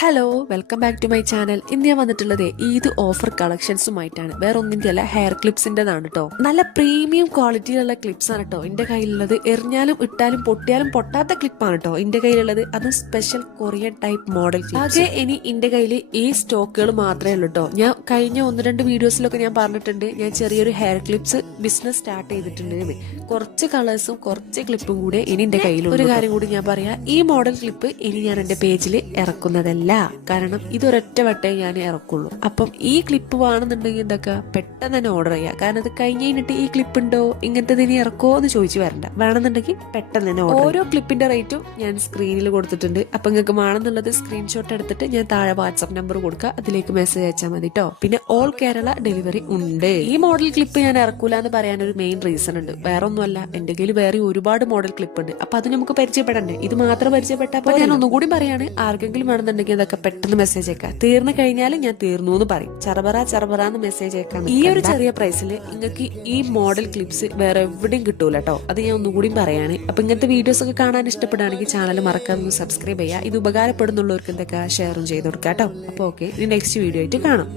Hello welcome back to my channel. ഇന്ന് ഞാൻ വന്നിട്ടുള്ളത് ഈദ് ഓഫർ കളക്ഷൻസുമായിട്ടാണ്. വേറെ ഒന്നിന്റെ അല്ല, ഹെയർ ക്ലിപ്സിന്റെതാണ് കേട്ടോ. നല്ല പ്രീമിയം ക്വാളിറ്റിയിലുള്ള ക്ലിപ്സ് ആണ് കേട്ടോ എന്റെ കയ്യിലുള്ളത്. എറിഞ്ഞാലും ഇട്ടാലും പൊട്ടിയാലും പൊട്ടാത്ത ക്ലിപ്പാണ് കേട്ടോ എന്റെ കയ്യിലുള്ളത്. അതും സ്പെഷ്യൽ കൊറിയൻ ടൈപ്പ് മോഡൽ. ആകെ ഇനി എന്റെ കയ്യിൽ ഈ സ്റ്റോക്കുകൾ മാത്രമേ ഉള്ളൂ കേട്ടോ. ഞാൻ കഴിഞ്ഞ ഒന്ന് രണ്ട് വീഡിയോസിലൊക്കെ ഞാൻ പറഞ്ഞിട്ടുണ്ട് ഞാൻ ചെറിയൊരു ഹെയർ ക്ലിപ്സ് ബിസിനസ് സ്റ്റാർട്ട് ചെയ്തിട്ടുണ്ട്. കുറച്ച് കളേഴ്സും കുറച്ച് ക്ലിപ്പും കൂടെ ഇനി എന്റെ കയ്യിൽ. ഒരു കാര്യം കൂടി ഞാൻ പറയാം, ഈ മോഡൽ ക്ലിപ്പ് ഇനി ഞാൻ എന്റെ പേജിൽ ഇറക്കുന്നതല്ല. കാരണം ഇതൊരൊറ്റ വട്ടേ ഞാൻ ഇറക്കുള്ളൂ. അപ്പം ഈ ക്ലിപ്പ് വേണമെന്നുണ്ടെങ്കിൽ എന്തൊക്കെ പെട്ടെന്ന് തന്നെ ഓർഡർ ചെയ്യാം. കാരണം ഇത് കഴിഞ്ഞിട്ട് ഈ ക്ലിപ്പ് ഉണ്ടോ ഇങ്ങനത്തെ ഇനി ഇറക്കോ എന്ന് ചോദിച്ചു വരണ്ട. വേണമെന്നുണ്ടെങ്കിൽ പെട്ടെന്ന് തന്നെ ഓരോ ക്ലിപ്പിന്റെ റേറ്റും ഞാൻ സ്ക്രീനിൽ കൊടുത്തിട്ടുണ്ട്. അപ്പൊ നിങ്ങൾക്ക് വേണമെന്നുള്ളത് സ്ക്രീൻഷോട്ട് എടുത്തിട്ട് ഞാൻ താഴെ വാട്സ്ആപ്പ് നമ്പർ കൊടുക്കുക, അതിലേക്ക് മെസ്സേജ് അയച്ചാൽ മതി കേട്ടോ. പിന്നെ ഓൾ കേരള ഡെലിവറി ഉണ്ട്. ഈ മോഡൽ ക്ലിപ്പ് ഞാൻ ഇറക്കൂല എന്ന് പറയാൻ ഒരു മെയിൻ റീസൺ ഉണ്ട്. വേറെ ഒന്നുമല്ല, എന്റെ കയ്യിൽ വേറെ ഒരുപാട് മോഡൽ ക്ലിപ്പ് ഉണ്ട്. അപ്പൊ അത് നമുക്ക് പരിചയപ്പെടണ്ടേ. ഇത് മാത്രം പരിചയപ്പെട്ടപ്പോൾ ഞാൻ ഒന്നും കൂടി പറയാണ്, ആർക്കെങ്കിലും വേണമെന്നുണ്ടെങ്കിൽ ഇതൊക്കെ പെട്ടെന്ന് മെസ്സേജ് അയക്കാം. തീർന്നു കഴിഞ്ഞാലും ഞാൻ തീർന്നു എന്ന് പറയും. ചറബറ എന്ന് മെസ്സേജ് അയക്കാം. ഈ ഒരു ചെറിയ പ്രൈസിൽ നിങ്ങൾക്ക് ഈ മോഡൽ ക്ലിപ്സ് വേറെ എവിടെയും കിട്ടൂല കേട്ടോ. അത് ഞാൻ ഒന്നുകൂടി പറയാണ്. അപ്പൊ ഇങ്ങനത്തെ വീഡിയോസ് ഒക്കെ കാണാൻ ഇഷ്ടപ്പെടുകയാണെങ്കിൽ ചാനൽ മറക്കാതെ സബ്സ്ക്രൈബ് ചെയ്യുക. ഇത് ഉപകാരപ്പെടുന്നുള്ളവർക്ക് എന്തൊക്കെ ഷെയറും ചെയ്ത് കൊടുക്കാം കേട്ടോ. അപ്പൊ ഓക്കെ, ഇനി നെക്സ്റ്റ് വീഡിയോ ആയിട്ട് കാണാം.